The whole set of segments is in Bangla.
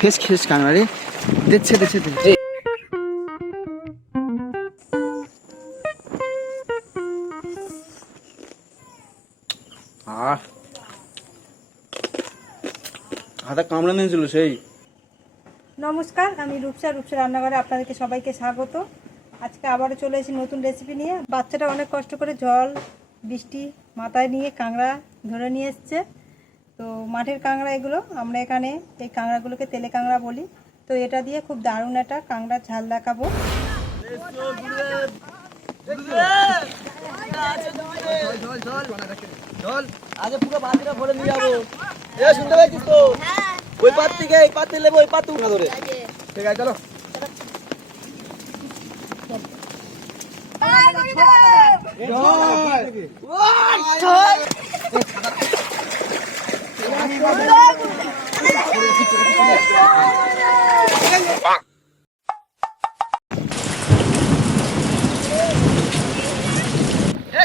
ফেস খেস কাংড়া রে দেখছে হাতে কামড়ে নিয়েছিল সেই। নমস্কার, আমি রূপসা রান্নাঘরে আপনাদেরকে সবাইকে স্বাগত। আজকে আবারও চলে এসেছি নতুন রেসিপি নিয়ে। বাচ্চাটা অনেক কষ্ট করে জল বৃষ্টি মাথায় নিয়ে কাঁকড়া ধরে নিয়ে এসছে। তো মাঠের কাঁকড়া এগুলো, আমরা এখানে এই কাঁকড়াগুলোকে তেলে কাঁকড়া বলি। তো এটা দিয়ে খুব দারুণ একটা কাঁকড়ার ঝাল দেখাবো। পুরো বালতিটা ভরে নিয়ে যাবো। শুনতে পাচ্ছিস তো? ওই পাত থেকে এই পাতে নেবো, ওই পাত উঠা ধরে। ঠিক আছে, চলো।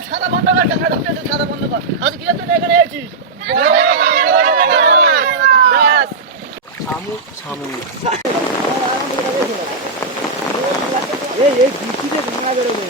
ছাতা বন্ধ কর, ছাতা বন্ধ কর। আজ কি তুই এখানে এসেছিস? ছামু এই বৃষ্টিতে ভাঙা বেরোবে।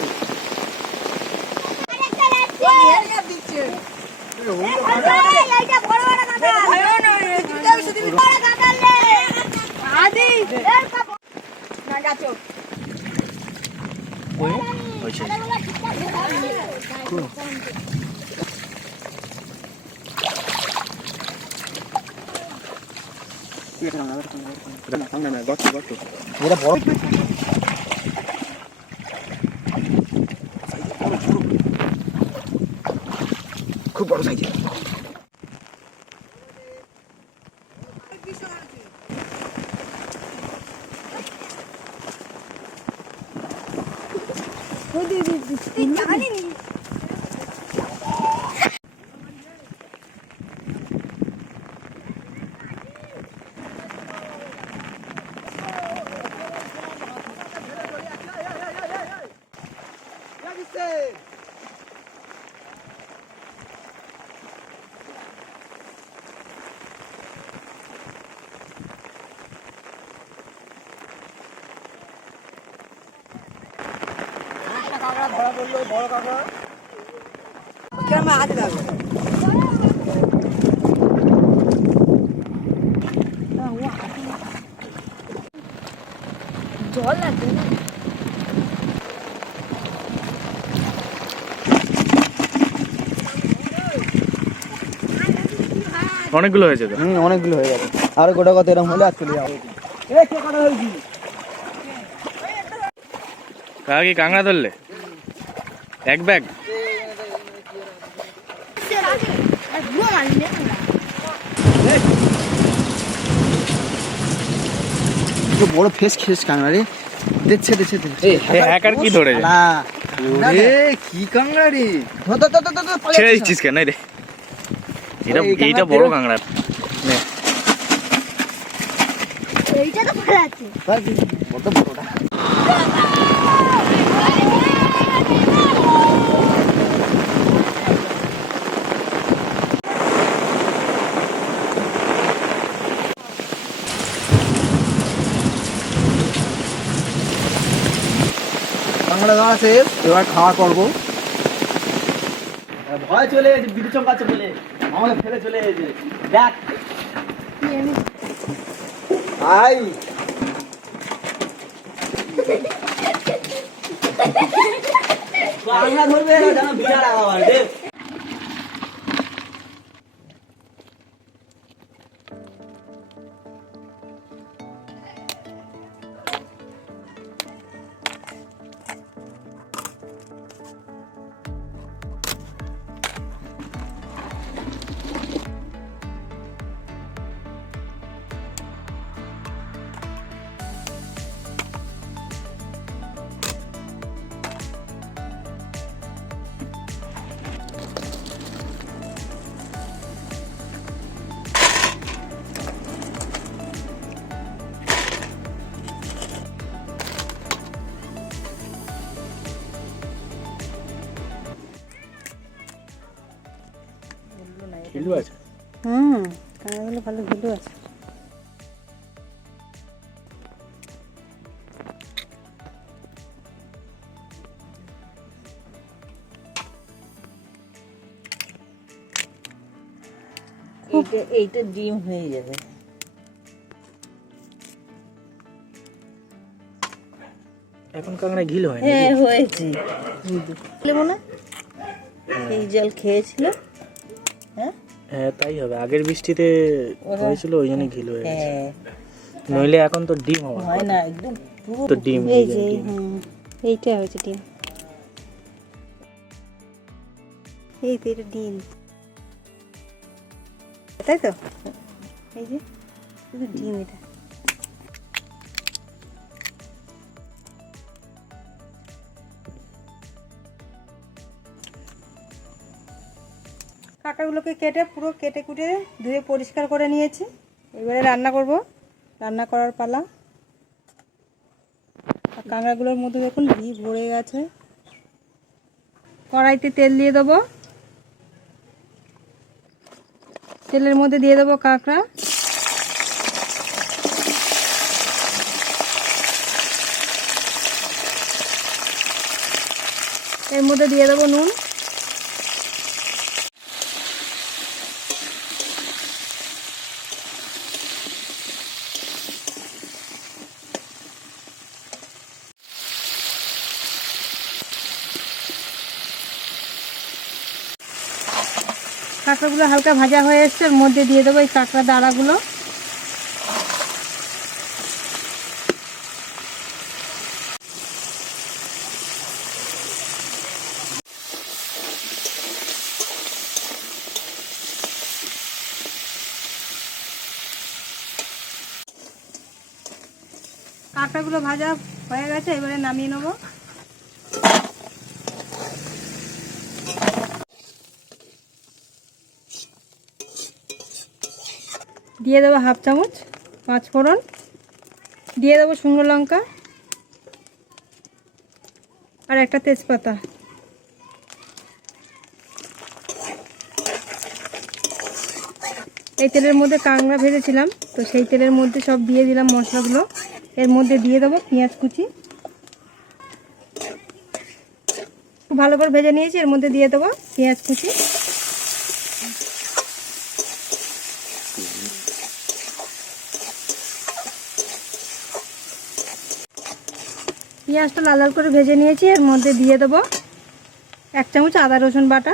খুব বড় সাইজের। ধরা পড়লো বড় কাঁকড়া। হাতে লাগবে জল লাগবে না। অনেকগুলো হয়েছে তো। অনেকগুলো হয়ে গেছে। আর গোটা কত এরকম হলে আর চলে যাবো। কে কটা হয়েছি? কাকা কি কাঁকড়া ধরলে? এক ব্যাগ। বড় ফেস খেস কাংড়া রে দেখছে। হ্যাকার কি ধরে? কি কাংড়া রে? ছেড়ে দিচ্ছিস কেন রে? এইটা বড় কাঁকড়া। এইটা তো ভালো আছে। বড় বড়টা। কাঁকড়া ধরা শেষ, এবার খাওয়া করবো। ভয় চলে এসেছে, বিদ্যুৎ চমকাচ্ছে বলে আমাকে ফেলে চলে এসেছে। দেখ ভাই, কাঁকড়া ধরবে যেন বিচার আবার দেখ। ঝিলু আছে। কাঁকড়াগুলো ভালো ঝিলু আছে। এইটা ডিম হয়ে যাবে। এখন কাঁকড়া ঘিল হয় হ্যাঁ হয়েছে, মনে এই জল খেয়েছিল। হ্যাঁ হ্যাঁ তাই হবে, আগের বৃষ্টিতে হয়েছিল ওই জন্য ঘিল হয়ে গেছে। হ্যাঁ নইলে এখন তো ডিম হবে হয় না, একদম পুরো তো ডিম এই যে এইটা হয়েছে ডিম, এই তো এটা ডিম, তাই তো, এই যে শুধু ডিম এটা। কাঁকড়াগুলোকে কেটে পুরো কেটে কুটে ধুয়ে পরিষ্কার করে নিয়েছি। এবারে রান্না করব, রান্না করার পালা। আর কাঁকড়াগুলোর মধ্যে দেখুন ঘি ভরে গেছে। কড়াইতে তেল দিয়ে দেবো, তেলের মধ্যে দিয়ে দেবো কাঁকড়া, এর মধ্যে দিয়ে দেবো নুন, কাঁকড়াগুলো হালকা ভাজা হয়ে এসছে, এর মধ্যে দিয়ে দেবো এই কাঁকড়া দাঁড়াগুলো। কাঁকড়াগুলো ভাজা হয়ে গেছে, এবারে নামিয়ে নেবো। দিয়ে দেবো হাফ চামচ পাঁচ ফোড়ন, দিয়ে দেবো শুকনো লঙ্কা আর একটা তেজপাতা। এই তেলের মধ্যে কাঁকড়া ভেজেছিলাম, তো সেই তেলের মধ্যে সব দিয়ে দিলাম মশলাগুলো। এর মধ্যে দিয়ে দেবো পেঁয়াজ কুচি, খুব ভালো করে ভেজে নিয়েছি। এর মধ্যে দিয়ে দেবো পেঁয়াজ কুচি, পেঁয়াজটা লাল লাল করে ভেজে নিয়েছি। এর মধ্যে দিয়ে দেবো এক চামচ আদা রসুন বাটা,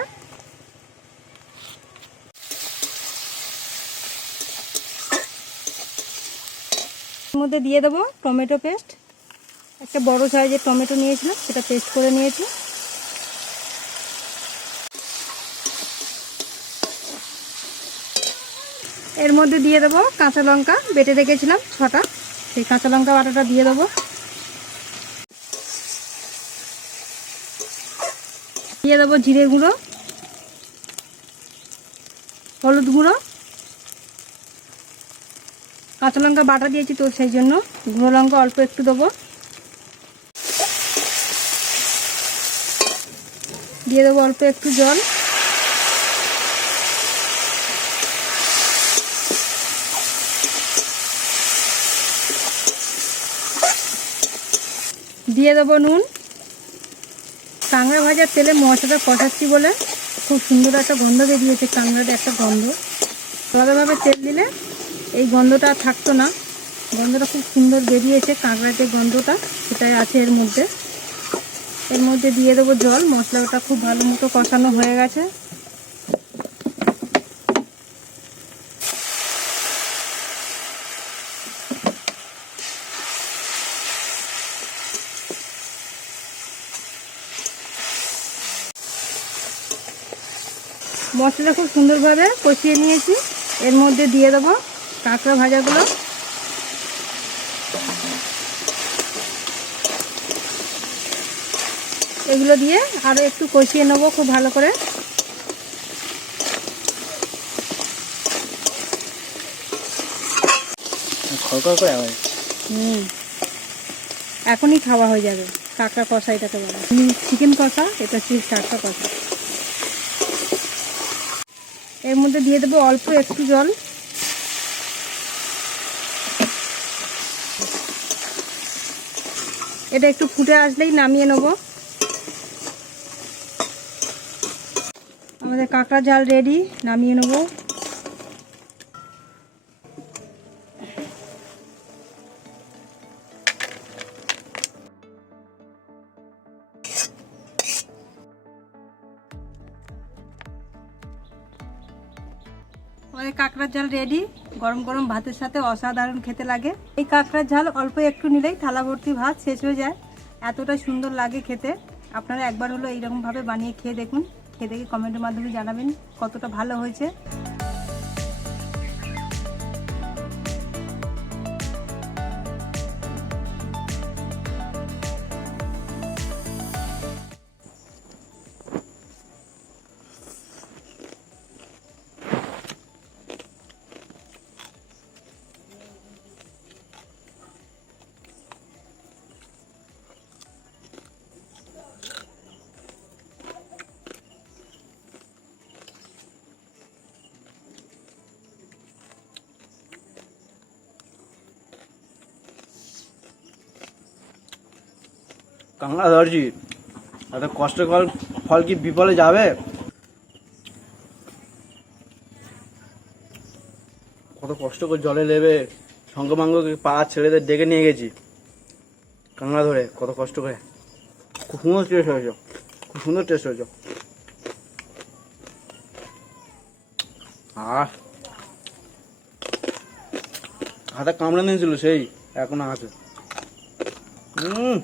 এর মধ্যে দিয়ে দেবো টমেটো পেস্ট, একটা বড় সাইজের টমেটো নিয়েছিলাম, সেটা পেস্ট করে নিয়েছি। এর মধ্যে দিয়ে দেবো কাঁচা লঙ্কা বেটে রেখেছিলাম 6টা, সেই কাঁচা লঙ্কা বাটাটা দিয়ে দেবো। দিয়ে দেবো জিরে গুঁড়ো, হলুদ গুঁড়ো, কাঁচা লঙ্কা বাটা দিয়েছি তো সেই জন্য গুঁড়ো লঙ্কা অল্প একটু দেবো। দিয়ে দেবো অল্প একটু জল, দিয়ে দেবো নুন। কাঁকড়া ভাজার তেলে মশলাটা কষাচ্ছি বলে খুব সুন্দর একটা গন্ধ বেরিয়েছে, কাঁকড়াটা একটা গন্ধ। আলাদাভাবে তেল দিলে এই গন্ধটা আর থাকতো না, গন্ধটা খুব সুন্দর বেরিয়েছে। কাঁকড়ার যে গন্ধটা সেটাই আছে এর মধ্যে। এর মধ্যে দিয়ে দেবো জল, মশলাটা খুব ভালো মতো কষানো হয়ে গেছে। মশলা খুব সুন্দরভাবে কষিয়ে নিয়েছি। এর মধ্যে দিয়ে দেবো কাঁকড়া ভাজাগুলো, এগুলো দিয়ে আরও একটু কষিয়ে নেবো খুব ভালো করে। এখনই খাওয়া হয়ে যাবে। কাঁকড়া কষা এটাকে বলে, চিকেন কষা, এটা হচ্ছে কাঁকড়া কষা। এর মধ্যে দিয়ে দেবো অল্প একটু জল, এটা একটু ফুটে আসলেই নামিয়ে নেব। আমাদের কাঁকড়া ঝাল রেডি, নামিয়ে নেব। আমাদের কাঁকড়ার ঝাল রেডি। গরম গরম ভাতের সাথে অসাধারণ খেতে লাগে। এই কাঁকড়ার ঝাল অল্প একটু নিলেই থালা ভর্তি ভাত শেষ হয়ে যায়, এতটা সুন্দর লাগে খেতে। আপনারা একবার হলো এইরকমভাবে বানিয়ে খেয়ে দেখুন, খেয়ে দেখে কমেন্টের মাধ্যমে জানাবেন কতটা ভালো হয়েছে। কাঁকড়া ধরছি, এত কষ্ট ফল কি বিফলে যাবে? কত কষ্ট করে জলে নেবে, সঙ্গমাঙ্গকে পাড়ার ছেলেদের ডেকে নিয়ে গেছি কাঁকড়া ধরে, কত কষ্ট করে। খুব সুন্দর টেস্ট হয়েছে, খুব সুন্দর টেস্ট হয়েছে। হাতে কামড়ে নিয়েছিল সেই, এখনো আছে। হুম